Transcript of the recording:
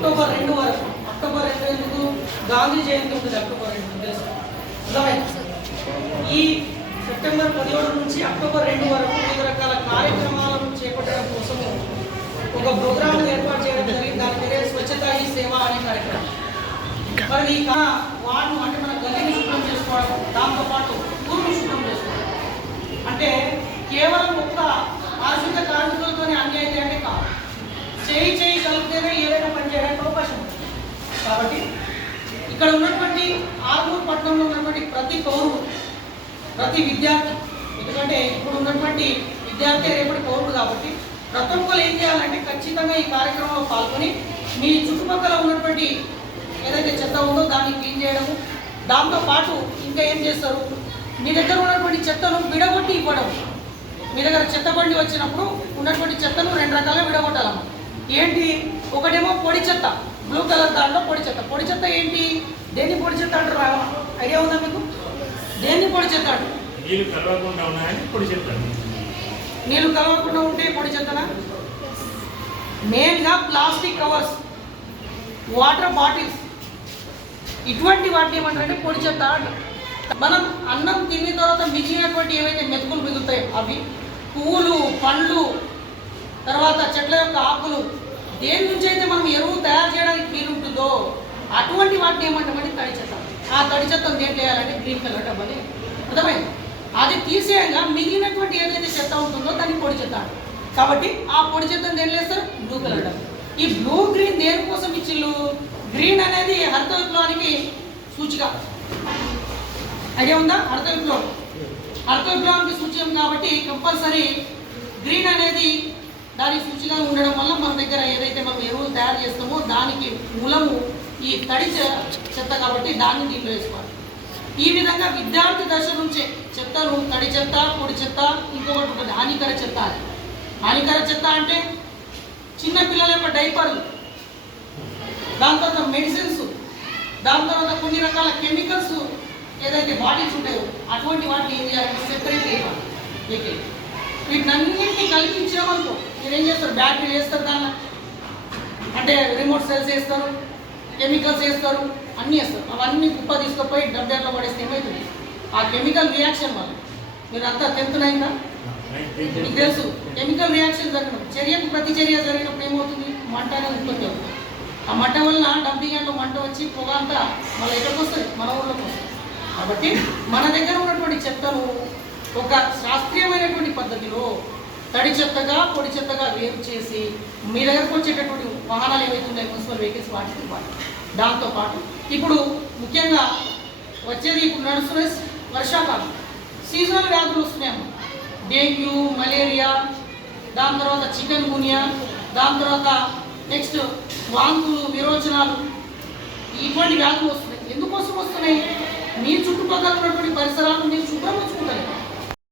October రెండు వరకు. October రెండు ఎందుకు? గాంధీ జయంతి ఉంటుంది అక్టోబర్ రెండు తెలుసు? ఈ సెప్టెంబర్ పదిహేడు నుంచి అక్టోబర్ రెండు వరకు వివిధ రకాల కార్యక్రమాలను చేపట్టడం కోసము ఒక ప్రోగ్రామ్ ఏర్పాటు చేయడం జరిగింది. దాని పేరే స్వచ్ఛత ఈ సేవ అనే కార్యక్రమం. మరి ఈ కా అంటే మన గదిని శుభ్రం చేసుకోవడం దాంతోపాటు భూమిని శుభ్రం చేసుకోవడం. అంటే కేవలం ఇక్కడ ఉన్నటువంటి ఆర్మూర్ పట్టణంలో ఉన్నటువంటి ప్రతి పౌరుడు ప్రతి విద్యార్థి ఎందుకంటే ఇప్పుడు ఉన్నటువంటి విద్యార్థి రేపటి పౌరుడు కాబట్టి ప్రతి ఒక్కరు ఏం చేయాలంటే ఖచ్చితంగా ఈ కార్యక్రమంలో పాల్గొని మీ చుట్టుపక్కల ఉన్నటువంటి ఏదైతే చెత్త ఉందో దాన్ని క్లీన్ చేయడము దాంతో పాటు ఇంకా ఏం చేస్తారు? మీ దగ్గర ఉన్నటువంటి చెత్తను విడగొట్టి ఇవ్వడం. మీ దగ్గర చెత్త బండి వచ్చినప్పుడు ఉన్నటువంటి చెత్తను రెండు రకాలుగా విడగొట్టాలమ్మా ఏంటి? ఒకటేమో పొడి చెత్త. బ్లూ కలర్ దాంట్లో పొడి చెత్త. పొడి చెత్త ఏంటి? దేన్ని పొడి చెత్త అంటారు ఐడియా ఉందా మీకు? దేన్ని పొడి చెత్త అంటారు? నీళ్ళు కలవకుండా ఉన్నాయని పొడి నీళ్ళు కలవకుండా ఉంటే పొడి చెత్తనా? మెయిన్గా ప్లాస్టిక్ కవర్స్ వాటర్ బాటిల్స్. ఇటువంటి వాటిని ఏమంటారంటే పొడి చెత్త అంటారు. మనం అన్నం తిన్న తర్వాత మిగిలినటువంటి ఏవైతే మెతుకులు మిగులుతాయో అవి పువ్వులు పండ్లు తర్వాత చెట్ల యొక్క ఆకులు దేని నుంచి అయితే మనం ఎరువు తయారు చేయడానికి వీలుంటుందో అటువంటి వాటిని ఏమంటామంటే తడి చెత్త ఆ తడి చెత్తను దేంట్లో వేయాలంటే గ్రీన్ కలర్ డబ్బని అర్థమైంది? అది తీసేయంగా మిగిలినటువంటి ఏదైతే చెత్త ఉంటుందో దాన్ని పొడి చెత్త కాబట్టి ఆ పొడి చెత్తను దేని బ్లూ కలర్ డబ్బు. ఈ బ్లూ గ్రీన్ దేనికోసం ఇచ్చిళ్ళు? గ్రీన్ అనేది హరిత విప్లవానికి సూచిక. ఐడియా ఉందా? హరిత విప్లవం. హరిత విప్లవానికి సూచన కాబట్టి కంపల్సరీ గ్రీన్ అనేది దాని సూచిగా ఉండడం వల్ల మన దగ్గర ఏదైతే మనం ఎరువులు తయారు చేస్తామో దానికి మూలము ఈ తడి చె- చెత్త కాబట్టి దాన్ని దీంట్లో వేసుకోవాలి ఈ విధంగా విద్యార్థి దశ నుంచే చెత్తను తడి చెత్త పొడి చెత్త ఇంకొకటి ఉంటుంది హానికర చెత్త అది. హానికర చెత్త అంటే చిన్న పిల్లల యొక్క డైపర్లు. దాని తర్వాత మెడిసిన్స్. దాని తర్వాత కొన్ని రకాల కెమికల్స్ ఏదైతే బాటిల్స్ ఉంటాయో అటువంటి వాటిని ఏం చేయాలంటే సెపరేట్ చేయాలి. వీటిని వీటినన్నింటినీ కలిపి ఏం చేస్తారు? బ్యాటరీ వేస్తారు దానిలో. అంటే రిమోట్ సెల్స్ వేస్తారు కెమికల్స్ వేస్తారు అన్నీ వేస్తారు. అవన్నీ కుప్ప తీసుకుపోయి డబ్బేట్లో పడేస్తే ఏమవుతుంది ఆ కెమికల్ రియాక్షన్ వల్ల. మీరు అంతా టెన్త్ అయిందా మీకు తెలుసు. కెమికల్ రియాక్షన్ జరగడం చర్యకు ప్రతి చర్య జరిగినప్పుడు ఏమవుతుంది? మంట అనేది ఉత్పత్తి అవుతుంది. ఆ మంట వలన డంపింగ్ యార్డ్లో మంట వచ్చి పొగ అంతా మళ్ళీ ఎక్కడికి వస్తుంది? మన ఊళ్ళోకి వస్తుంది. కాబట్టి మన దగ్గర ఉన్నటువంటి చెత్తను ఒక శాస్త్రీయమైనటువంటి పద్ధతిలో తడి చెత్తగా పొడి చెత్తగా వేరు చేసి మీ దగ్గరకు వచ్చేటటువంటి వాహనాలు ఏవైతే ఉన్నాయో మున్సిపల్ వెహికల్స్ వాటికి వాటి దాంతోపాటు ఇప్పుడు ముఖ్యంగా వచ్చేది ఇప్పుడు నడుస్తున్న వర్షాకాలం. సీజనల్ వ్యాధులు వస్తున్నాయి డెంగ్యూ మలేరియా దాని తర్వాత చికెన్ గునియా దాని తర్వాత నెక్స్ట్ వాంతులు విరోచనాలు ఇటువంటి వ్యాధులు వస్తున్నాయి. ఎందుకోసం వస్తున్నాయి? మీ చుట్టుపక్కల ఉన్నటువంటి పరిసరాలు మీరు శుభ్రం ఉంచుకుంటారు.